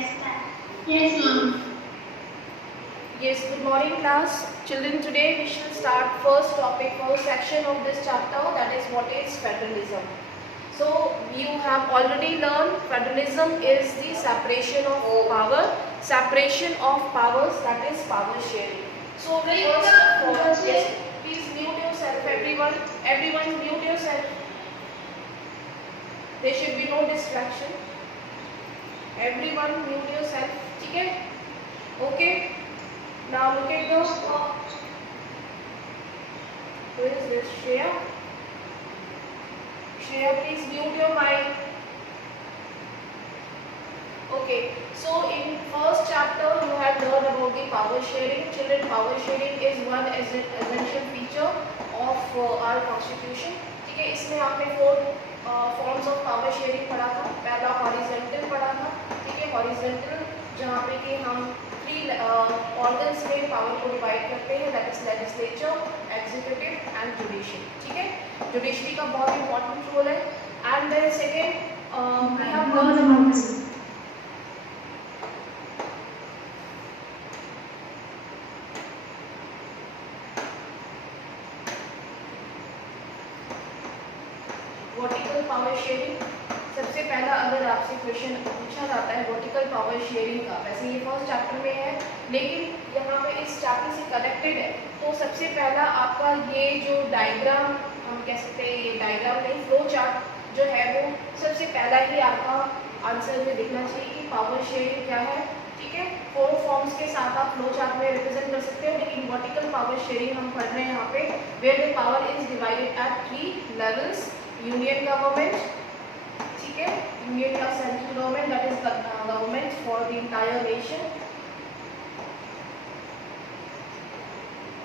Yes, ma'am. Yes, good morning class. Children, today we shall start first topic, first section of this chapter, that is what is federalism. So you have already learned federalism is the separation of power, separation of powers, that is power sharing. So first of all, yes, please mute yourself everyone. Everyone mute yourself. There should be no distraction. Everyone mute yourself. ठीक है? Okay. Now look at the. Who is this? Shreya. Shreya, please mute your mic. Okay. So in first chapter you have learned about the power sharing. Children, power sharing is one essential feature of our constitution. ठीक है? इसमें आपने four forms of power sharing पढ़ा था. पहला horizontal पढ़ा था. ठीक है? Horizontal जहाँ पे कि हम ऑर्गन्स में पावर को डिवाइड करते हैं, that is legislature, executive and judiciary. ठीक है? जुडिशरी का बहुत इंपॉर्टेंट रोल है. And then second we have learn vertical power sharing. सबसे पहला अगर आपसे क्वेश्चन पूछा जाता है वर्टिकल पावर शेयरिंग का, वैसे ये फर्स्ट चैप्टर में है लेकिन यहाँ पे इस चैप्टर से कनेक्टेड है, तो सबसे पहला आपका ये जो डायग्राम हम कह सकते हैं, ये डायग्राम नहीं, फ्लो चार्ट जो है वो सबसे पहला ही आपका आंसर में दिखना चाहिए कि पावर शेयरिंग क्या है. ठीक है? फोर फॉर्म्स के साथ आप फ्लो चार्ट में रिप्रेजेंट कर सकते हो, लेकिन वर्टिकल पावर शेयरिंग हम पढ़ रहे हैं यहाँ पे, where the power is divided at 3 levels. Union government, ठीक है, यूनियन का central government, that is government for the entire nation,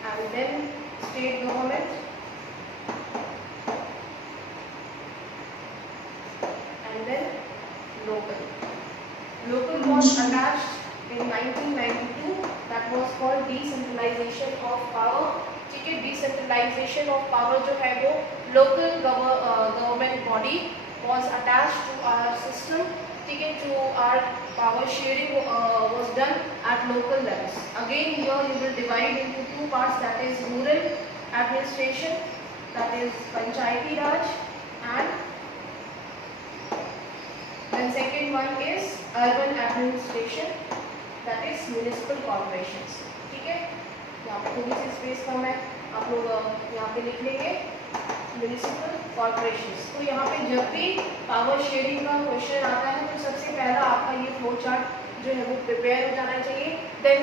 and then state government, and then local. Local was attached in 1992. That was called decentralization of power. ठीक है? Decentralization of power जो है वो local government body was attached to our system. ठीक है? To our power sharing was done at local levels. Again here you will divide into two parts, that is rural administration, that is panchayati raj, and then second one is urban administration, that is municipal corporations. ठीक है? यहाँ पे थोड़ी सी space कम है, आप लोग यहाँ पे लिख लेंगे म्यूनिसिपल कॉर्पोरेशंस. तो यहाँ पे जब भी पावर शेयरिंग का क्वेश्चन आता है तो सबसे पहला आपका ये फ्लो चार्ट जो है वो प्रिपेयर हो जाना चाहिए. Then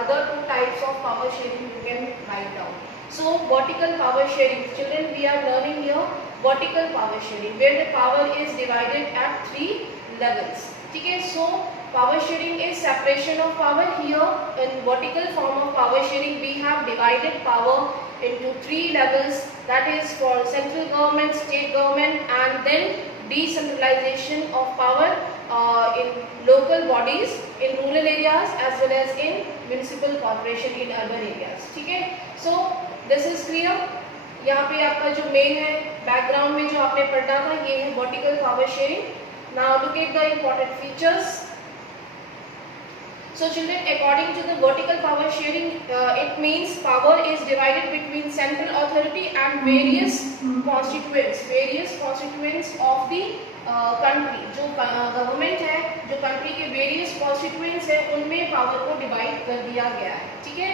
other two types of power sharing you can write down. So vertical power sharing, children, we are learning here vertical power sharing where the power is divided at 3 levels. ठीक है? So power sharing is separation of power. Here in vertical form of power sharing we have divided power into 3 levels, that is for central government, state government, and then decentralization of power in local bodies, in rural areas as well as in municipal corporation in urban areas. ठीक है? So this is clear. यहाँ पे आपका जो main है background में जो आपने पढ़ा था ये है vertical power sharing. Now look at the important features. So children, according to the vertical power sharing, it means power is divided between central authority and various constituents of the country. जो government है, जो country के various constituents है, उनमें power को divide कर दिया गया है. ठीक है?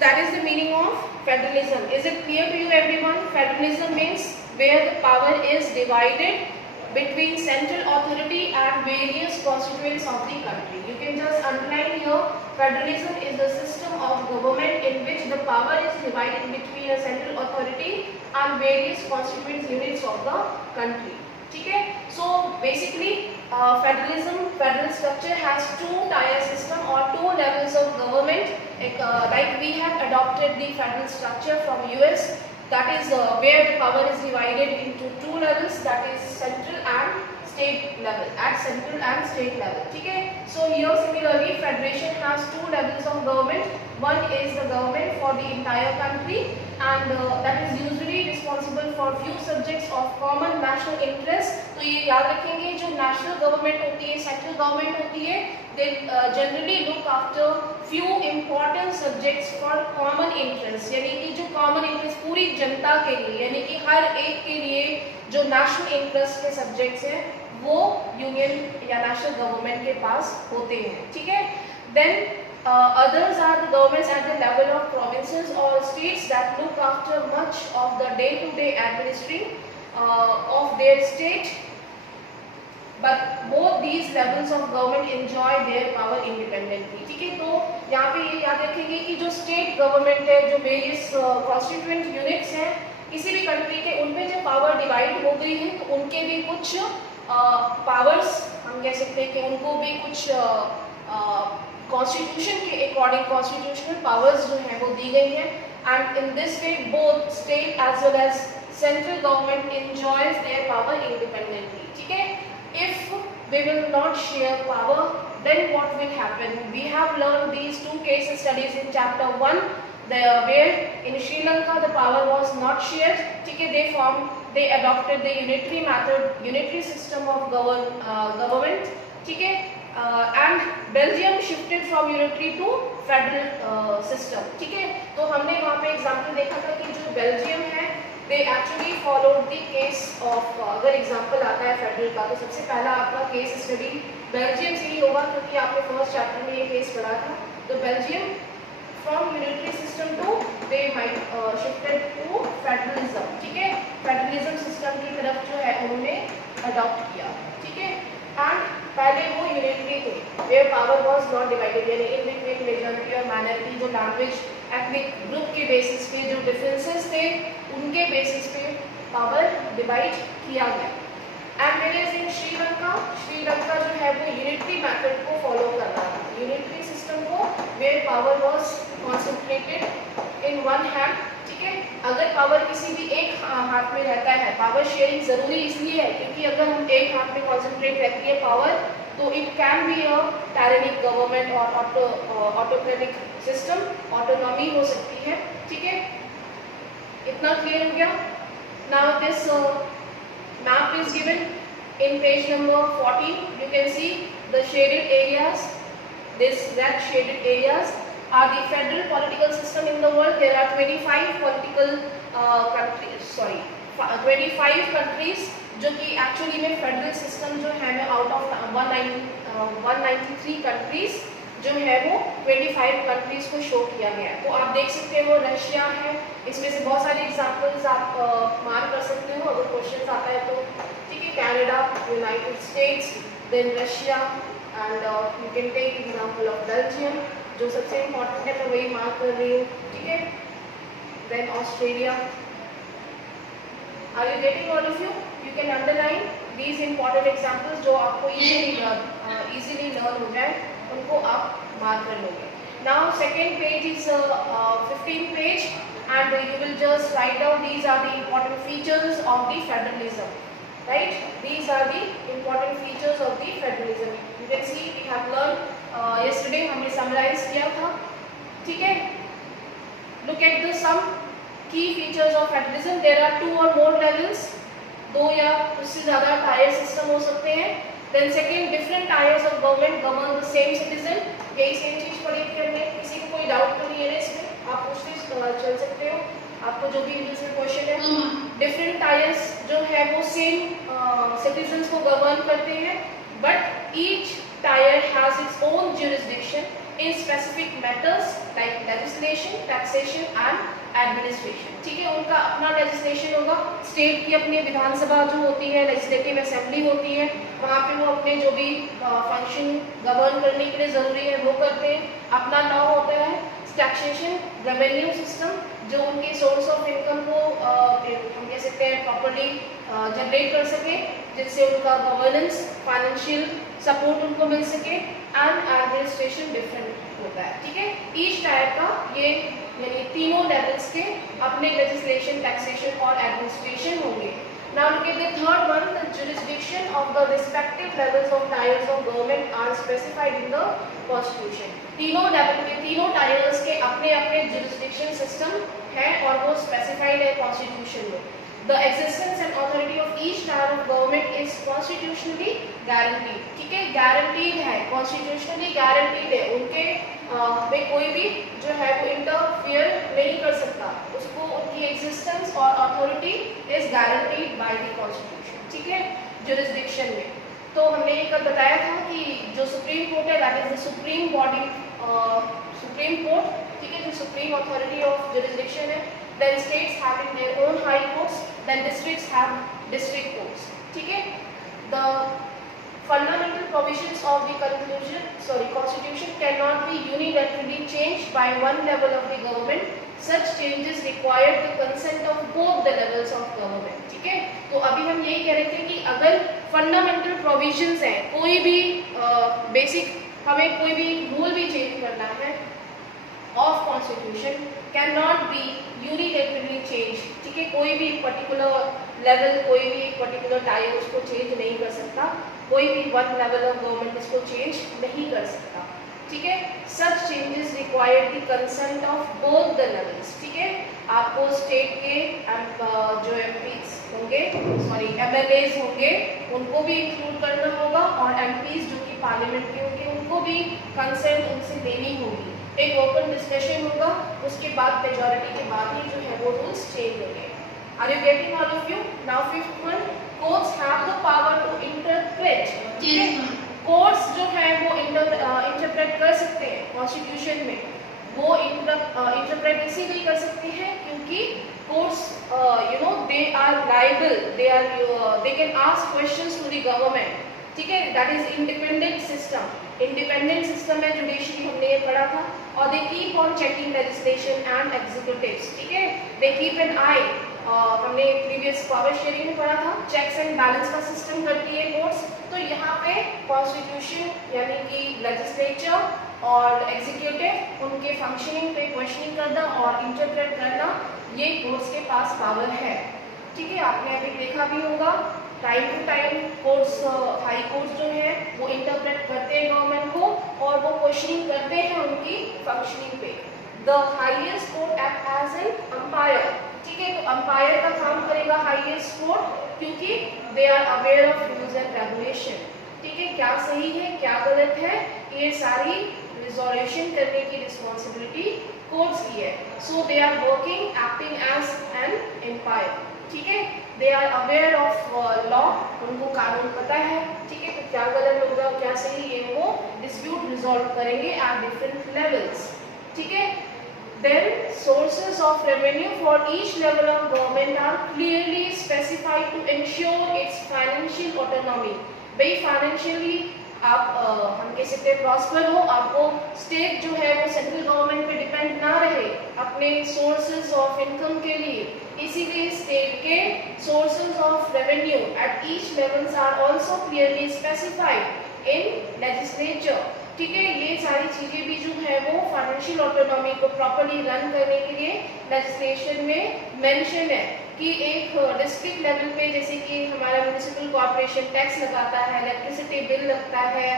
That is the meaning of federalism. Is it clear to you everyone? Federalism means where the power is divided between central authority and various constituents of the country. You can just underline here, federalism is the system of government in which the power is divided between a central authority and various constituent units of the country. ठीक है? So basically federal structure has 2-tier system or 2 levels of government. Like we have adopted the federal structure from US. that is where the power is divided into two levels, that is central and state level, at central and state level. ठीक है, so here similarly federation has two levels of government. One is the government for the entire country and that is usually responsible for few subjects of common national interest. तो ये याद रखेंगे, जो national government होती है, central government होती है, they generally look after few important subjects for common interest, यानी कि जो common interest पूरी जनता के लिए, यानी कि हर एक के लिए जो national interest के subjects हैं वो यूनियन या नेशनल गवर्नमेंट के पास होते हैं. ठीक है, then others are the governments at the level of provinces or states that look after much of the day-to-day administration of their state, but both these levels of government enjoy their power independently. ठीक है, तो यहाँ पे ये याद रखेंगे कि जो स्टेट गवर्नमेंट है, जो वेरियस कॉन्स्टिट्यूएंट यूनिट्स हैं किसी भी कंट्री के, उनमें जो पावर डिवाइड हो गई है तो उनके भी कुछ पावर्स हम कह सकते हैं कि उनको भी कुछ कॉन्स्टिट्यूशन के अकॉर्डिंग कॉन्स्टिट्यूशनल पावर्स जो हैं वो दी गई हैं. And in this way both state as well as central government enjoys their power independently. ठीक है, if we will not share power, then what will happen? We have learned these two case studies in chapter 1, where in Sri Lanka the power was not shared. ठीक है, they adopted the unitary method, unitary system of government. ठीक है, and Belgium shifted from unitary to federal system. ठीक है, तो हमने वहाँ पे एग्जाम्पल देखा था कि जो बेल्जियम है they actually followed the case of अगर एग्जाम्पल आता है फेडरल का तो सबसे पहला आपका केस स्टडी बेल्जियम से ही होगा, क्योंकि आपने फर्स्ट चैप्टर में ये केस पढ़ा था. तो Belgium from unitary system to they might shifted to federalism. ठीक है, फेडरलिज्म सिस्टम की तरफ जो है उन्होंने अडॉप्ट किया. ठीक है, एंड पहले वो यूनिटरी थे, where power was not divided, यानी इन बिटवीन मेजॉरिटी और माइनॉरिटी, जो लैंग्वेज एथनिक ग्रुप के बेसिस पे जो डिफरेंसेस थे उनके बेसिस पे पावर डिवाइड किया गया. एंड वेयर इन श्रीलंका जो है वो यूनिटरी मेथड को फॉलो कर रहा था, यूनिटरी सिस्टम को, where power was concentrated in one hand. ठीक है, अगर पावर किसी भी एक हाथ में रहता है, पावर शेयरिंग जरूरी इसलिए है क्योंकि अगर हम एक हाथ में कॉन्सेंट्रेट रहती है पावर तो it can be a tyrannical government और ऑटोक्रेटिक सिस्टम, ऑटोनॉमी हो सकती है. ठीक है, इतना क्लियर हो गया. Now this map is given in page number 40. You can see the shaded areas, this red shaded areas are the federal political system in the world. There are 25 political countries, 25 countries जो कि actually में federal system जो है वो out of 193 countries जो है वो 25 countries को शो किया गया है. तो आप देख सकते हो रशिया है, इसमें से बहुत सारे एग्जांपल्स आप मार्क कर सकते हो अगर क्वेश्चन आता है तो. ठीक है, Canada, United States, then Russia and you can take example of Belgium जो सबसे इम्पोर्टेंट है, मैं वही मार्क कर रही हूँ. ठीक है, then Australia. Are you getting all of you? You can underline these important examples जो आपको easily learn हो जाए, उनको आप मार्क कर लोगे. Now second page is 15th page and you will just write down these are the important features of the federalism. Right? These are the important features of the federalism. You can see we have learned yesterday, हमने summarize किया था. ठीक है? Look at the some key features of federalism. There are 2 or more levels. 2 या उससे ज़्यादा tier system हो सकते हैं. Then second, different tiers of government govern the same citizen. यही सेम चीज़ पढ़ी थी हमने. किसी को कोई डाउट तो नहीं है इसमें, आप पूछते चल सकते हो, आपको जो भी इंग्लिश में क्वेश्चन है. डिफरेंट टायर्स जो है वो सेम सिटीजन्स को गवर्न करते हैं, but each tyre has its own jurisdiction in specific matters like legislation, taxation and administration. ठीक है, उनका अपना लेजिस्लेशन होगा. स्टेट की अपनी विधानसभा जो होती है, लेजिस्लेटिव असेंबली होती है, वहाँ पे वो अपने जो भी फंक्शन गवर्न करने के लिए ज़रूरी है वो करते हैं. अपना लॉ होता है. टैक्सेशन, रेवेन्यू सिस्टम जो उनके सोर्स ऑफ इनकम को हम कह सकते हैं प्रॉपर्ली जनरेट कर सके, जिससे उनका गवर्नेंस, फाइनेंशियल सपोर्ट उनको मिल सके. एंड एडमिनिस्ट्रेशन डिफरेंट होता है. ठीक है, ईच टाइप का ये यानी तीनों लेवल्स के अपने लेजिस्लेटिव legislation, taxation और administration होंगे. Now look at the third one. The jurisdiction of the respective levels of tiers of government are specified in the Constitution. तीनों लेवल के तीनों टायर्स के अपने अपने jurisdiction system है और वो specified है Constitution में. The existence and authority of each tier of government is constitutionally guaranteed. ठीक है, guaranteed है, constitutionally guaranteed है. उनके में कोई भी जो है वो इंटरफियर नहीं कर सकता, उसको उनकी एग्जिस्टेंस और authority is guaranteed by the constitution. ठीक है, जुरिस्डिक्शन में तो हमने ये कल बताया था कि जो सुप्रीम कोर्ट है that is the supreme body, supreme court. ठीक है, जो सुप्रीम अथॉरिटी ऑफ जुरिस्डिक्शन है. Then states having their own high courts, then districts have district courts. ठीक है, the fundamental provisions of the constitution cannot be unilaterally changed by one level of the government. Such changes require the consent of both the levels of government. ठीक है, तो अभी हम यही कह रहे थे कि अगर फंडामेंटल प्रोविजंस हैं, कोई भी बेसिक हमें कोई भी रूल भी चेंज करना है of constitution can not be unilaterally change. ठीक है, कोई भी पर्टिकुलर लेवल, कोई भी पर्टिकुलर टाइप उसको चेंज नहीं कर सकता, कोई भी वन लेवल ऑफ गवर्नमेंट इसको चेंज नहीं कर सकता. ठीक है, such changes required the consent of both the levels. ठीक है, आपको स्टेट के जो एमपीज होंगे, सॉरी एमएलएज होंगे, उनको भी इंक्लूड करना होगा और एमपीज जो कि पार्लियामेंट के होंगे उनको भी कंसेंट उनसे लेनी होगी. एक ओपन डिस्कशन होगा, उसके बाद मेजॉरिटी के बाद ही जो है वो रूल्स चेंज होंगे. Are you getting all of you? Now fifth one, courts have the power to interpret. ठीक है, कोर्ट्स जो है वो इंटरप्रेट कर सकते हैं कॉन्स्टिट्यूशन में. वो इंटरप्रेट इसीलिए कर सकते हैं क्योंकि courts they are liable, they can ask questions to the government. ठीक है, that is independent system. Independent system है जुडिशरी, हमने ये पढ़ा था. और they keep on checking legislation and executives. ठीक है, दे कीप एन आई, हमने प्रीवियस पावर शेयरिंग में पढ़ा था, चेक्स एंड बैलेंस का सिस्टम करती है कोर्ट्स. तो यहाँ पे कॉन्स्टिट्यूशन यानी कि लेजिस्लेचर और एग्जीक्यूटिव उनके फंक्शनिंग पे क्वेश्चनिंग करना और इंटरप्रेट करना, ये कोर्ट्स के पास पावर है. ठीक है, आपने अभी देखा भी होगा time to time courts, high courts जो है वो इंटरप्रेट करते हैं गवर्नमेंट को और वो क्वेश्चनिंग करते हैं उनकी फंक्शनिंग पे. The highest court act as an umpire. ठीक है, तो अंपायर का काम करेगा हाईएस्ट कोर्ट क्योंकि they are aware of rules and regulation. ठीक है, क्या सही है क्या गलत है ये सारी रिजोल्यूशन करने की रिस्पॉन्सिबिलिटी कोर्ट्स की है. So they are working acting as an umpire. ठीक है, they are aware of law, उनको कानून पता है. ठीक है, तो क्या गलत होगा क्या सही ये वो डिस्प्यूट रिजॉल्व करेंगे एट डिफरेंट लेवल्स. ठीक है, then sources of revenue for each level of government are clearly specified to ensure its financial autonomy. भाई फाइनेंशियली आप हम कह सकते हैं प्रॉस्पर हो, आपको स्टेट जो है वो सेंट्रल गवर्नमेंट पे डिपेंड ना रहे अपने सोर्सेज ऑफ इनकम के लिए. इसीलिए स्टेट के sources of revenue at each levels are also clearly specified in legislature. ठीक है, ये सारी चीजें भी जो है वो फाइनेंशियल ऑटोनॉमी को प्रॉपर्ली रन करने के लिए लेजिस्लेशन में मेंशन है कि एक डिस्ट्रिक्ट लेवल पे जैसे कि हमारा म्युनिसिपल कॉर्पोरेशन टैक्स लगाता है, इलेक्ट्रिसिटी बिल लगता है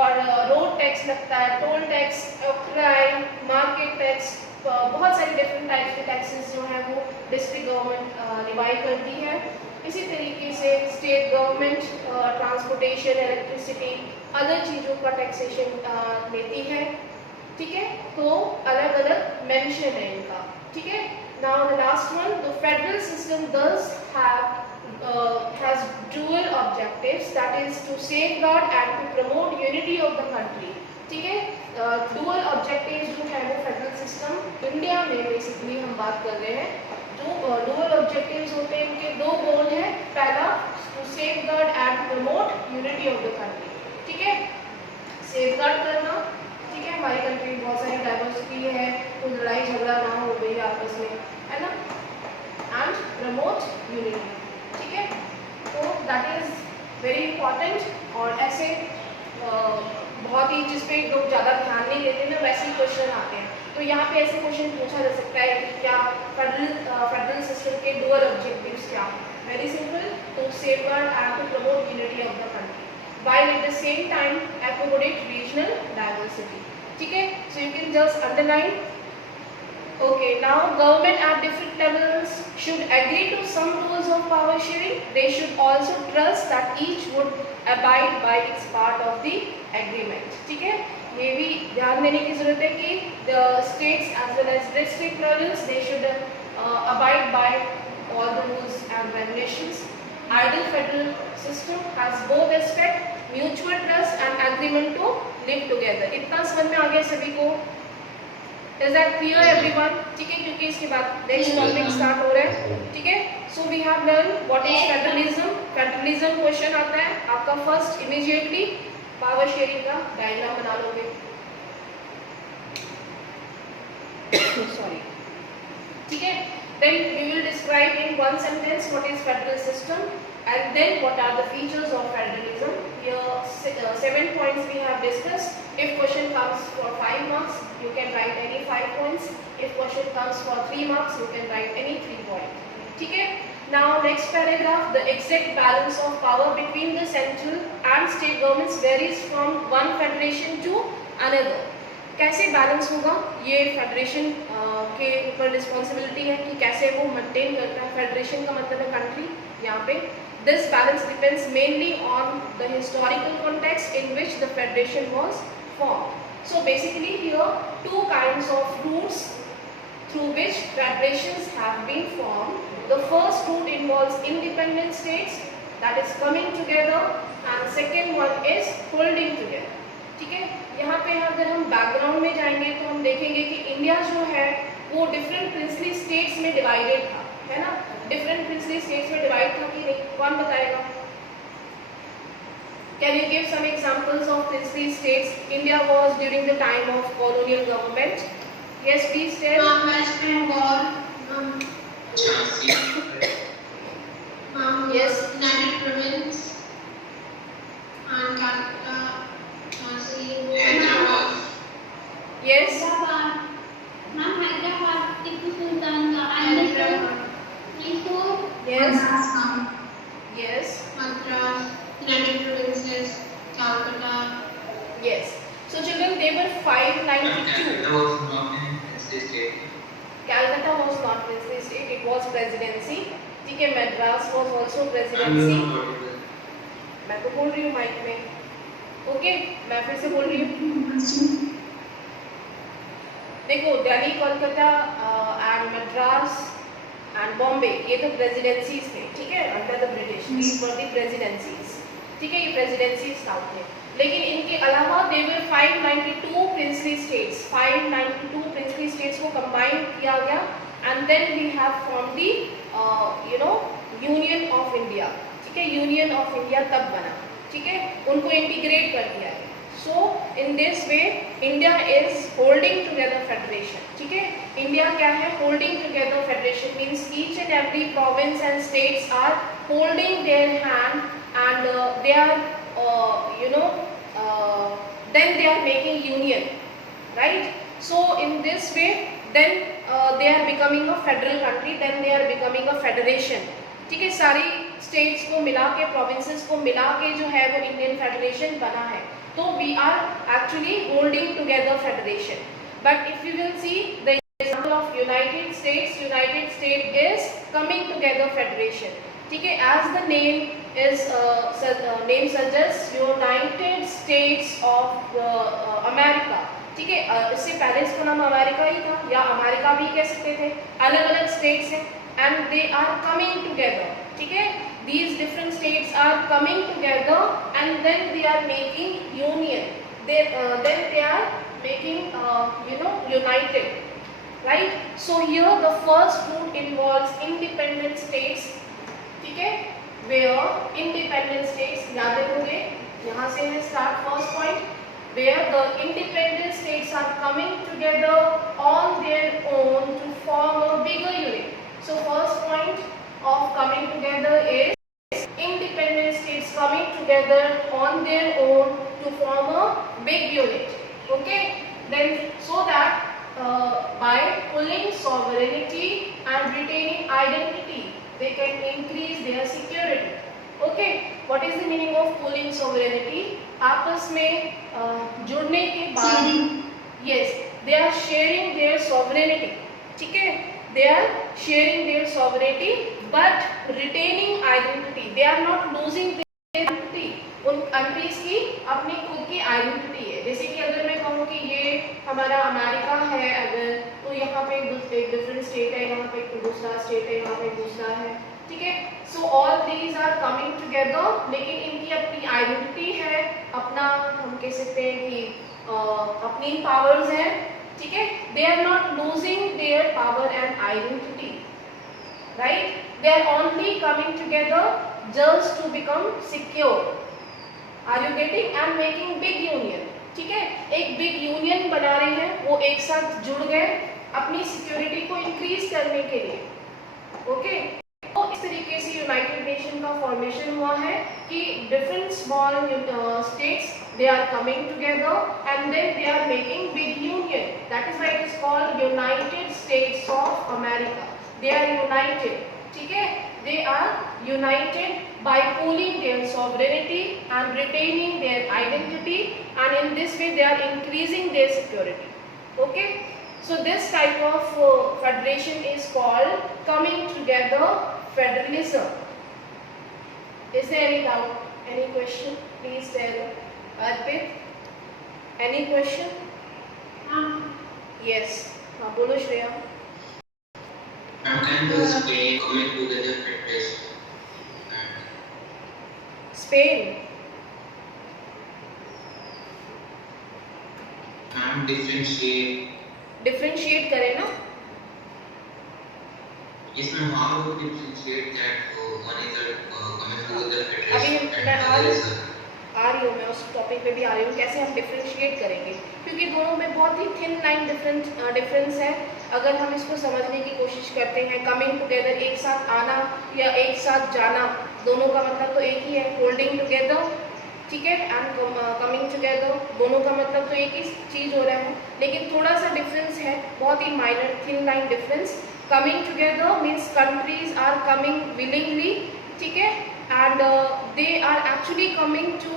और रोड टैक्स लगता है, toll tax, crime, market tax, बहुत सारे डिफरेंट टाइप्स के टैक्सेस जो हैं वो डिस्ट्रिक्ट गवर्नमेंट निवाई करती है. इसी तरीके से state government transportation, electricity, other चीज़ों का टैक्सेशन लेती है. ठीक है, तो अलग अलग मेंशन है इनका. ठीक है, now the last one, the federal system does has dual objectives, that is to safeguard and to promote unity of the country. ठीक है, dual objectives जो है वो फेडरल सिस्टम इंडिया में बेसिकली हम बात कर रहे हैं. जो dual objectives होते हैं इनके दो गोल हैं. पहला to safeguard and promote unity of the country. ठीक है, सेफगार्ड करना. ठीक है, हमारी कंट्री में बहुत सारी डाइवर्सिटी है, कोई लड़ाई झगड़ा ना हो गई आपस में, है ना. And promote unity. ठीक है, तो दैट इज वेरी इंपॉर्टेंट. और ऐसे बहुत ही जिस पे लोग ज़्यादा ध्यान नहीं देते ना वैसे ही क्वेश्चन आते हैं. तो यहाँ पे ऐसे क्वेश्चन पूछा जा सकता है कि क्या federal system while at the same time accommodate regional diversity. ठीक है, so you can just underline. Okay, now government at different levels should agree to some rules of power sharing. They should also trust that each would abide by its part of the agreement. ठीक है, ये भी ध्यान देने की जरूरत है कि the states as well as district levels they should abide by all the rules and regulations. Ideal federal system has both aspect, mutual trust and agreement to live together. इतना समझ में आ गया सभी को? Is that clear everyone? ठीक है, क्योंकि इसके बाद next topic start हो रहा है. ठीक है, so we have learned what is federalism. Federalism question आता है आपका first immediately power sharing का diagram बना लोगे. Sorry. ठीक है, then we will describe in one sentence what is federal system and then what are the features of federalism. Here 7 points we have discussed. If question comes for 5 marks, you can write any 5 points. If question comes for 3 marks, you can write any 3 points. ठीक है, now next paragraph, the exact balance of power between the central and state governments varies from one federation to another. कैसे balance होगा, ये federation के ऊपर responsibility है कि कैसे वो मेंटेन करता है. फेडरेशन का मतलब है कंट्री यहाँ पे. This balance depends mainly on the historical context in which the federation was formed. So basically here two kinds of routes through which federations have been formed. The first route involves independent states, that is coming together, and second one is holding together. ठीक है, यहाँ पे अगर हम background में जाएंगे तो हम देखेंगे कि इंडिया जो है वो डिफरेंट प्रिंसली स्टेट्स में डिवाइडेड था, है ना. डिफरेंट प्रिंसली स्टेट्स में डिवाइड था कि नहीं, कौन बताएगा? Can you give some examples of princely states India was during the time of colonial government? Yes, please tell. West Bengal, Yes. United Province, and Calcutta, Jhansi, Hyderabad. Yes. Hyderabad, Tipu Sultan, Hyderabad, Mysore, Yes. Assam, Yes. Madras, United Provinces, Calcutta. Yes. So children, they were 592. Calcutta was not in princely state. Calcutta was not princely state; it was presidency. ठीक है, Madras was also I'm presidency. not particular. मैं तो बोल रही हूँ mic में. Okay, मैं फिर से बोल रही हूँ. देखो, दिल्ली, कोलकाता एंड मद्रास एंड बॉम्बे ये तो प्रेसिडेंसीज थे. ठीक है, under the British. These were the presidencies. ठीक है, ये प्रेसिडेंसीज साउथ थे. लेकिन इनके अलावा there were 592 princely states. 592 princely states को कंबाइन किया गया and then we have form the Union of India. ठीक है, यूनियन ऑफ इंडिया तब बना. ठीक है, उनको इंटीग्रेट कर दिया है. So in this way India is holding together federation. ठीक है, इंडिया क्या है? holding together federation means each and every province and states are holding their hand and they are then they are making union, right? So in this way then they are becoming a federal country, then they are becoming a federation. ठीक है, सारी states को मिला के, provinces को मिला के जो है वो इंडियन फेडरेशन बना है. So we are actually holding together federation. But if you will see the example of United States is coming together federation. ठीक है, as the name is name suggests, United States of America. ठीक है, इससे पहले इसका नाम America ही था या अमेरिका भी कह सकते थे. अलग अलग स्टेट्स हैं and they are coming together. ठीक है, these different states are coming together and then they are making union. Then they are making united, right? So here the first route involves independent states. ठीक है, where independent states, याद रखोगे, यहाँ से है start first point, where the independent states are coming together on their own to form a bigger unit. So first point of coming together is independent states coming together on their own to form a big unit. Okay, then so that by pulling sovereignty and retaining identity they can increase their security. Okay, what is the meaning of pooling sovereignty? आपस में जुड़ने के बाद yes they are sharing their sovereignty, ठीक है, they are sharing their sovereignty but retaining identity, they are not losing their identity. उन countries की अपनी खुद की आइडेंटिटी है। जैसे कि अगर मैं कहूँ कि ये हमारा अमेरिका है अगर, तो यहाँ पे एक डिफरेंट स्टेट है, यहाँ पे एक दूसरा स्टेट है, यहाँ पे दूसरा है, ठीक है। So all these are coming together, लेकिन इनकी अपनी आइडेंटिटी है, अपना हम कह सकते हैं कि अपनी पावर्स हैं, ठीक है। They are not losing their power and identity, right? They are only coming together just to become secure. Are you getting? And making big union, ठीक है, एक बिग यूनियन बना रहे हैं, वो एक साथ जुड़ गए अपनी सिक्योरिटी को इंक्रीज करने के लिए, ओके। तो इस तरीके से यूनाइटेड नेशन का फॉर्मेशन हुआ है कि different small states they are coming together and then they are making big union, that is why it is called United States of America. They are united, ठीक है, they are united by pooling their sovereignty and retaining their identity, and in this way they are increasing their security, okay. So this type of federation is called coming together federalism. Is there any doubt, any question? Please tell Arpit. Any question? Yes, हाँ बोलो Shreya. And can Spain coming together federation? Spain. And Differentiate करें ना? Yes, ma'am. How to differentiate that one is coming together अभी federation मैं and uh other is रही हूँ, मैं उस टॉपिक पे भी आ रही हूँ, कैसे हम डिफ्रेंशिएट करेंगे, क्योंकि दोनों में बहुत ही थिन लाइन डिफरेंस है। अगर हम इसको समझने की कोशिश करते हैं, कमिंग टुगेदर एक साथ आना या एक साथ जाना, दोनों का मतलब तो एक ही है, होल्डिंग टुगेदर, ठीक है, एंड कमिंग टुगेदर, दोनों का मतलब तो एक ही चीज़ हो रहा है, लेकिन थोड़ा सा डिफरेंस है, बहुत ही minor thin line difference. Coming together means countries are coming willingly, ठीक है, and they are actually coming to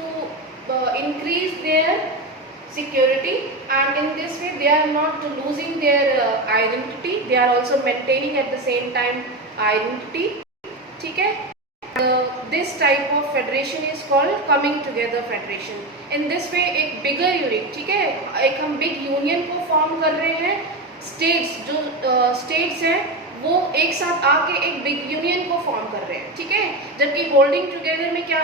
increase their security, and in this way they are not losing their identity, they are also maintaining at the same time identity, ठीक है। This type of federation is called coming together federation. In this way एक bigger unit, ठीक है, एक हम big union को form कर रहे हैं, states जो states हैं वो एक साथ आके एक बिग यूनियन को फॉर्म कर रहे हैं, ठीक है, जबकि होल्डिंग टुगेदर में क्या